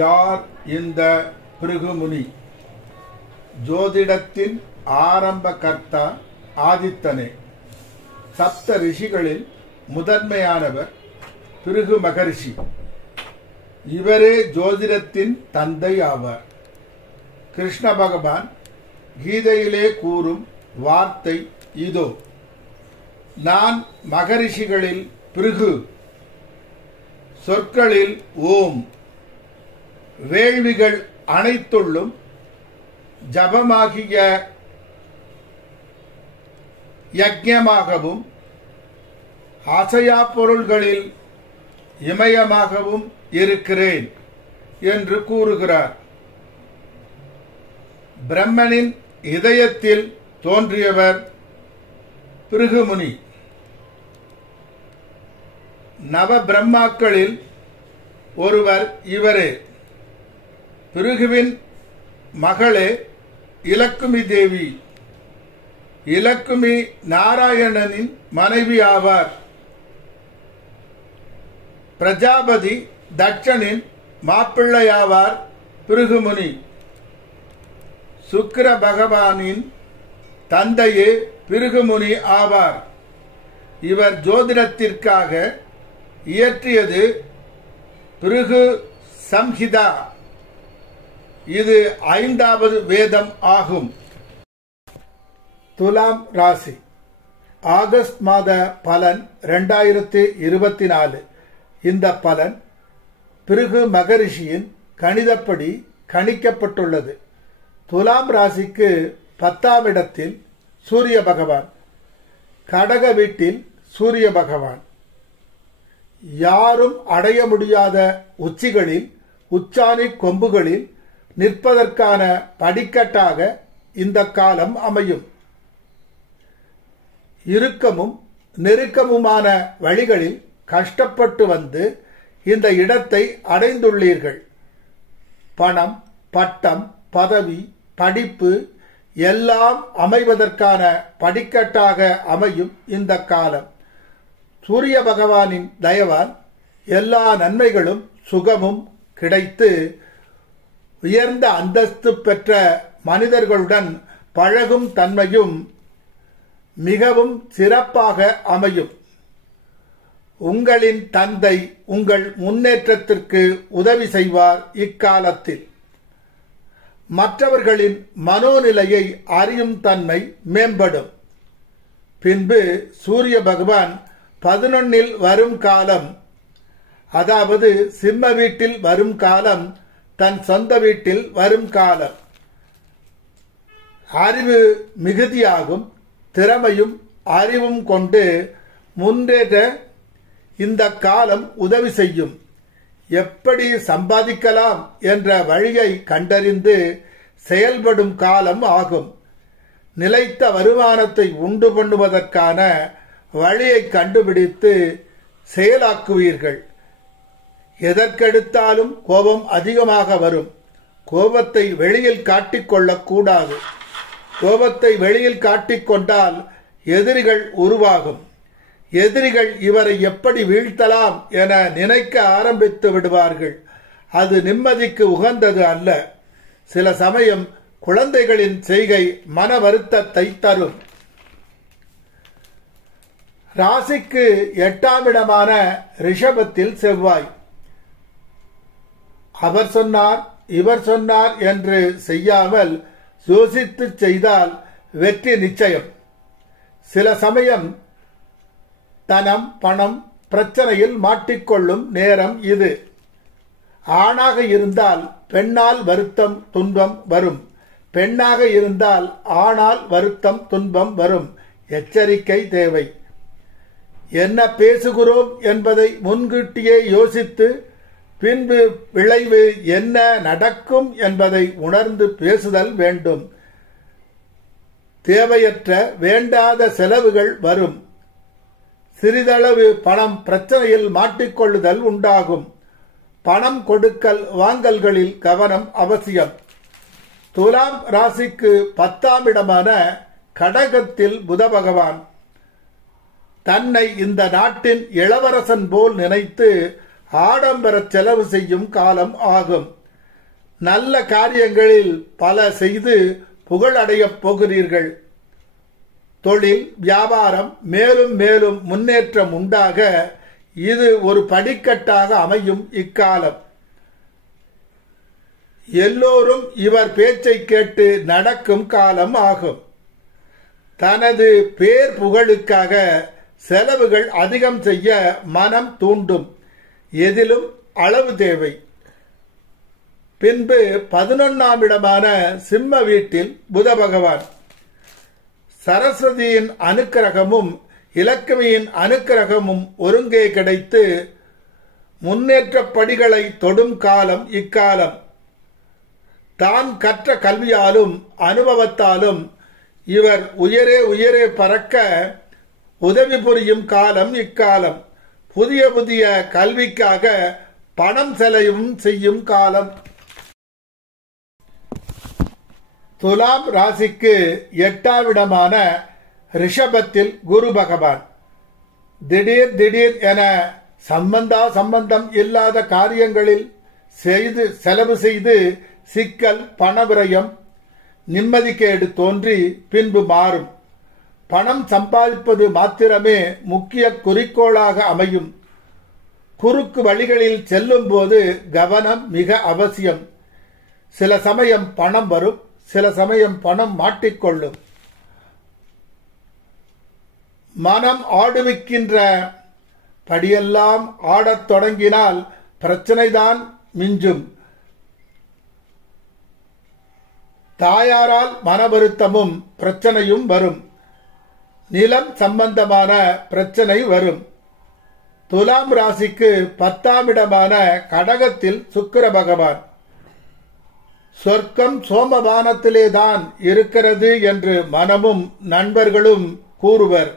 யார் இந்த பிருகுமுனி? ஜோதிடத்தின் ஆரம்ப கர்த்தா ஆதித்தனே. சப்த ரிஷிகளில் முதன்மையானவர் பிருகு மகரிஷி. இவரே ஜோதிடத்தின் தந்தை ஆவார். கிருஷ்ண பகவான் கீதையிலே கூறும் வார்த்தை இதோ: நான் மகரிஷிகளில் பிருகு, சொற்களில் ஓம், வேள்விகள் அனைத்துள்ளும் ஜபமாகிய யக்ஞமாகவும் அசையா பொருள்களில் இமயமாகவும் இருக்கிறேன் என்று கூறுகிறார். பிரம்மனின் இதயத்தில் தோன்றியவர் பிருகுமுனி. நவ பிரம்மாக்களில் ஒருவர் இவரே. பிருகுவின் மகளே இலக்குமி தேவி. இலக்குமி நாராயணனின் மனைவி ஆவார். பிரஜாபதி தட்சனின் மாப்பிள்ளையாவார் பிருகுமுனி. சுக்கிர பகவானின் தந்தையே பிருகுமுனி ஆவார். இவர் ஜோதிடத்திற்காக இயற்றியது பிருகு சம்ஹிதா. இது 5வது வேதம் ஆகும். துலாம் ராசி. ஆகஸ்ட் மாத பலன் 2024. இந்த பலன் பிருகு மகரிஷியின் கணிதப்படி கணிக்கப்பட்டுள்ளது. துலாம் ராசிக்கு 10ஆம் இடத்தில் சூரிய பகவான், கடக வீட்டில் சூரிய பகவான். யாரும் அடைய முடியாத உச்சிகளில், உச்சாணி கொம்புகளில் நிற்பதற்கான படிக்கட்டாக இந்த காலம் அமையும். இறுக்கமும் நெருக்கமுமான வழிகளில் கஷ்டப்பட்டு வந்து இந்த இடத்தை அடைந்துள்ளீர்கள். பணம், பட்டம், பதவி, படிப்பு எல்லாம் அமைவதற்கான படிக்கட்டாக அமையும் இந்த காலம். சூரிய பகவானின் தயவால் எல்லா நன்மைகளும் சுகமும் கிடைத்து உயர்ந்த அந்தஸ்து பெற்ற மனிதர்களுடன் பழகும் தன்மையும் மிகவும் சிறப்பாக அமையும். உங்களின் தந்தை உங்கள் முன்னேற்றத்திற்கு உதவி செய்வார். இக்காலத்தில் மற்றவர்களின் மனோநிலையை அறியும் தன்மை மேம்படும். பின்பு சூரிய பகவான் 11இல் வரும் காலம், அதாவது சிம்ம வீட்டில் வரும் காலம், தன் சொந்த வீட்டில் வரும் காலம். அறிவு மிகுதியாகும். திறமையும் அறிவும் கொண்டு முன்னேற இந்த காலம் உதவி செய்யும். எப்படி சம்பாதிக்கலாம் என்ற வழியை கண்டறிந்து செயல்படும் காலம் ஆகும். நிலைத்த வருமானத்தை உண்டு பண்ணுவதற்கான வழியை கண்டுபிடித்து செயலாக்குவீர்கள். எதற்கெடுத்தாலும் கோபம் அதிகமாக வரும். கோபத்தை வெளியில் காட்டிக்கொள்ளக்கூடாது. கோபத்தை வெளியில் காட்டிக்கொண்டால் எதிரிகள் உருவாகும். எதிரிகள் இவரை எப்படி வீழ்த்தலாம் என நினைக்க ஆரம்பித்து விடுவார்கள். அது நிம்மதிக்கு உகந்தது அல்ல. சில சமயம் குழந்தைகளின் செய்கை மன வருத்தத்தை தரும். ராசிக்கு 8ஆம் இடமான ரிஷபத்தில் செவ்வாய். அவர் சொன்னார், இவர் சொன்னார் என்று செய்யாமல் யோசித்து செய்தால் வெற்றி நிச்சயம். சில சமயம் தனம், பணம் பிரச்சனையில் மாட்டிக்கொள்ளும் நேரம் இது. ஆணாக இருந்தால் பெண்ணால் வருத்தம் துன்பம் வரும். பெண்ணாக இருந்தால் ஆணால் வருத்தம் துன்பம் வரும். எச்சரிக்கை தேவை. என்ன பேசுகிறோம் என்பதை முன்கூட்டியே யோசித்து பின்பு விளைவு என்ன நடக்கும் என்பதை உணர்ந்து பேசுதல் வேண்டும். தேவையற்ற வேண்டாத செலவுகள் வரும். சிறிதளவு பணம் பிரச்சனையில் மாட்டிக்கொள்ளுதல் உண்டாகும். பணம் கொடுக்கல் வாங்கல்களில் கவனம் அவசியம். துலாம் ராசிக்கு 10ஆம் இடமான கடகத்தில் புத பகவான். தன்னை இந்த நாட்டின் இளவரசன் போல் நினைத்து ஆடம்பர செலவு செய்யும் காலம் ஆகும். நல்ல காரியங்களில் பல செய்து புகழடையப் போகிறீர்கள். தொழில் வியாபாரம் மேலும் மேலும் முன்னேற்றம் உண்டாக இது ஒரு படிக்கட்டாக அமையும் இக்காலம். எல்லோரும் இவர் பேச்சை கேட்டு நடக்கும் காலம் ஆகும். தனது பேர் புகழுக்காக செலவுகள் அதிகம் செய்ய மனம் தூண்டும். எதிலும் அளவு தேவை. பின்பு 11ஆம் இடமான சிம்ம வீட்டில் புத பகவான். சரஸ்வதியின் அனுக்கிரகமும் இலக்குமியின் அனுக்கிரகமும் ஒருங்கே கிடைத்து முன்னேற்ற படிகளை தொடும் காலம் இக்காலம். தான் கற்ற கல்வியாலும் அனுபவத்தாலும் இவர் உயரே உயரே பறக்க உதவி புரியும் காலம் இக்காலம். புதிய புதிய கல்விக்காக பணம் செலவும் செய்யும் காலம். துலாம் ராசிக்கு 8ஆம் இடமான ரிஷபத்தில் குரு பகவான். திடீர் என சம்பந்தம் இல்லாத காரியங்களில் செலவு செய்து சிக்கல் பணவிரயம் நிம்மதிக்கேடு தோன்றி பின்பு மாறும். பணம் சம்பாதிப்பது மாத்திரமே முக்கிய குறிக்கோளாக அமையும். குறுக்கு வழிகளில் செல்லும் போது கவனம் மிக அவசியம். சில சமயம் பணம் வரும், சில சமயம் பணம் மாட்டிக்கொள்ளும். மனம் ஆடுவிக்கின்ற படியெல்லாம் ஆடத் தொடங்கினால் பிரச்சனைதான் மிஞ்சும். தாயாரால் மன வருத்தமும் பிரச்சனையும் வரும். நிலம் சம்பந்தமான பிரச்சனை வரும். துலாம் ராசிக்கு 10ஆம் இடமான கடகத்தில் சுக்கிர பகவான். சொர்க்கம் சோமபானத்திலேதான் இருக்கிறது என்று மனமும் நண்பர்களும் கூறுவர்.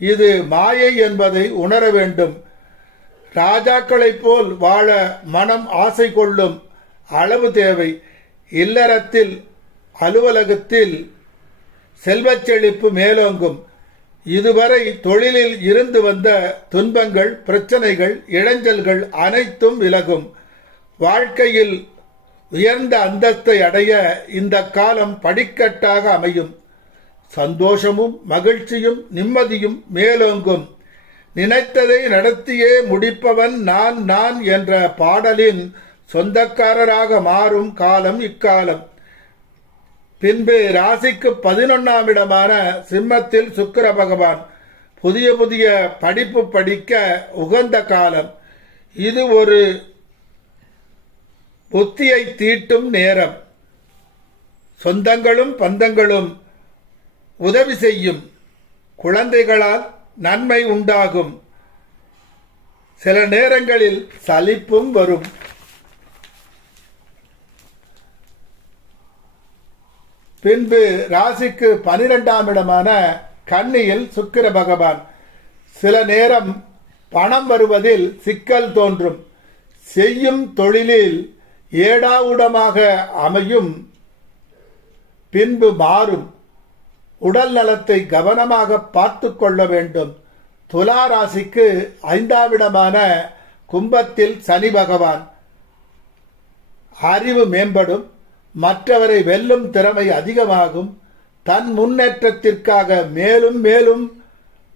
இது மாயை என்பதை உணர வேண்டும். ராஜாக்களைப் போல் வாழ மனம் ஆசை கொள்ளும். அளவு தேவை. இல்லறத்தில் அலுவலகத்தில் செல்வச் செழிப்பு மேலோங்கும். இதுவரை தொழிலில் இருந்து வந்த துன்பங்கள், பிரச்சனைகள், இடைஞ்சல்கள் அனைத்தும் விலகும். வாழ்க்கையில் உயர்ந்த அந்தஸ்தை அடைய இந்த காலம் படிக்கட்டாக அமையும். சந்தோஷமும் மகிழ்ச்சியும் நிம்மதியும் மேலோங்கும். நினைத்ததை நடத்தியே முடிப்பவன் நான் என்ற பாடலின் சொந்தக்காரராக மாறும் காலம் இக்காலம். பின்பு ராசிக்கு 11ஆம் இடமான சிம்மத்தில் சுக்கிர பகவான். புதிய புதிய படிப்பு படிக்க உகந்த காலம். இது ஒரு புத்தியை தீட்டும் நேரம். சொந்தங்களும் பந்தங்களும் உதவி செய்யும். குழந்தைகளால் நன்மை உண்டாகும். சில நேரங்களில் சலிப்பும் வரும். பின்பு ராசிக்கு 12ஆம் இடமான கன்னியில் சுக்கிர பகவான். சில நேரம் பணம் வருவதில் சிக்கல் தோன்றும். செய்யும் தொழிலில் ஏடாவுடமாக அமையும். பின்பு மாறும். உடல் நலத்தை கவனமாக பார்த்து கொள்ள வேண்டும். துலா ராசிக்கு 5ஆம் இடமான கும்பத்தில் சனி பகவான். அறிவு மேம்படும். மற்றவரை வெல்லும் திறமை அதிகமாகும். தன் முன்னேற்றத்திற்காக மேலும் மேலும்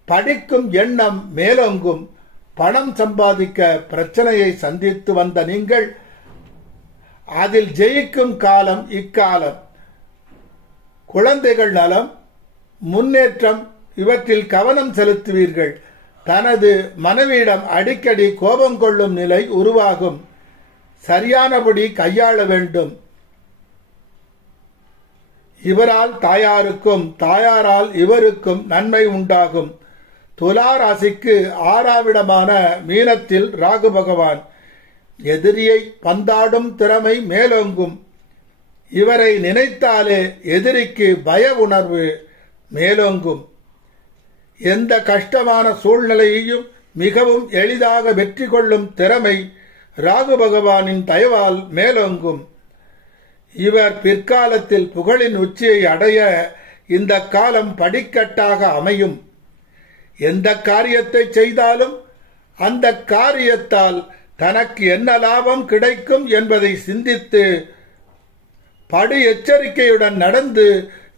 படிக்கும் எண்ணம் மேலோங்கும். பணம் சம்பாதிக்க பிரச்சனையை சந்தித்து வந்த நீங்கள் அதில் ஜெயிக்கும் காலம் இக்காலம். குழந்தைகள் நலம், முன்னேற்றம் இவற்றில் கவனம் செலுத்துவீர்கள். தனது மனைவியிடம் அடிக்கடி கோபம் கொள்ளும் நிலை உருவாகும். சரியானபடி கையாள வேண்டும். இவரால் தாயாருக்கும் தாயாரால் இவருக்கும் நன்மை உண்டாகும். துலா ராசிக்கு 6ஆம் இடமான மீனத்தில் ராகு பகவான். எதிரியை பந்தாடும் திறமை மேலோங்கும். இவரை நினைத்தாலே எதிரிக்கு பய உணர்வு மேலோங்கும். எந்த கஷ்டமான சூழ்நிலையையும் மிகவும் எளிதாக வெற்றி கொள்ளும் திறமை ராகு பகவானின் தயவால் மேலோங்கும். இவர் பிற்காலத்தில் புகழின் உச்சியை அடைய இந்த காலம் படிக்கட்டாக அமையும். எந்த காரியத்தை செய்தாலும் அந்த காரியத்தால் தனக்கு என்ன லாபம் கிடைக்கும் என்பதை சிந்தித்து படு எச்சரிக்கையுடன் நடந்து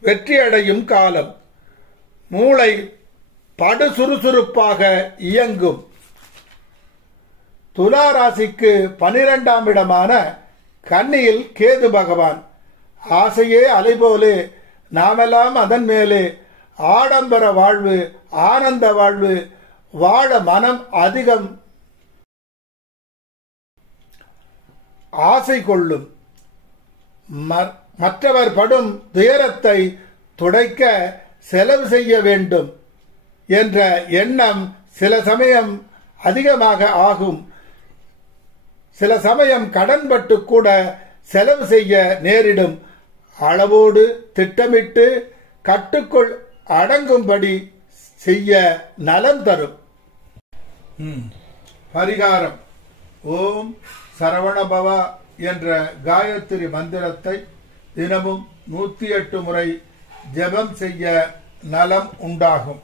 வெற்றியடையும் காலம். மூளை படு சுறுசுறுப்பாக இயங்கும். துலா ராசிக்கு 12ஆம் இடமான கன்னியில் கேது பகவான். ஆசையே அலைபோலே நாமெல்லாம் அதன் மேலே ஆடம்பர வாழ்வு, ஆனந்த வாழ்வு வாழ மனம் அதிகம் ஆசை கொள்ளும். மற்றவர் படும் துயரத்தை துடைக்க செலவு செய்ய வேண்டும் என்ற எண்ணம் சில சமயம் அதிகமாக ஆகும். சில சமயம் கடன்பட்டு கூட செலவு செய்ய நேரிடும். அளவோடு திட்டமிட்டு கட்டுக்குள் அடங்கும்படி செய்ய நலம் தரும். பரிகாரம்: ஓம் சரவணபவா என்ற காயத்ரி மந்திரத்தை தினமும் 108 முறை ஜெபம் செய்ய நலம் உண்டாகும்.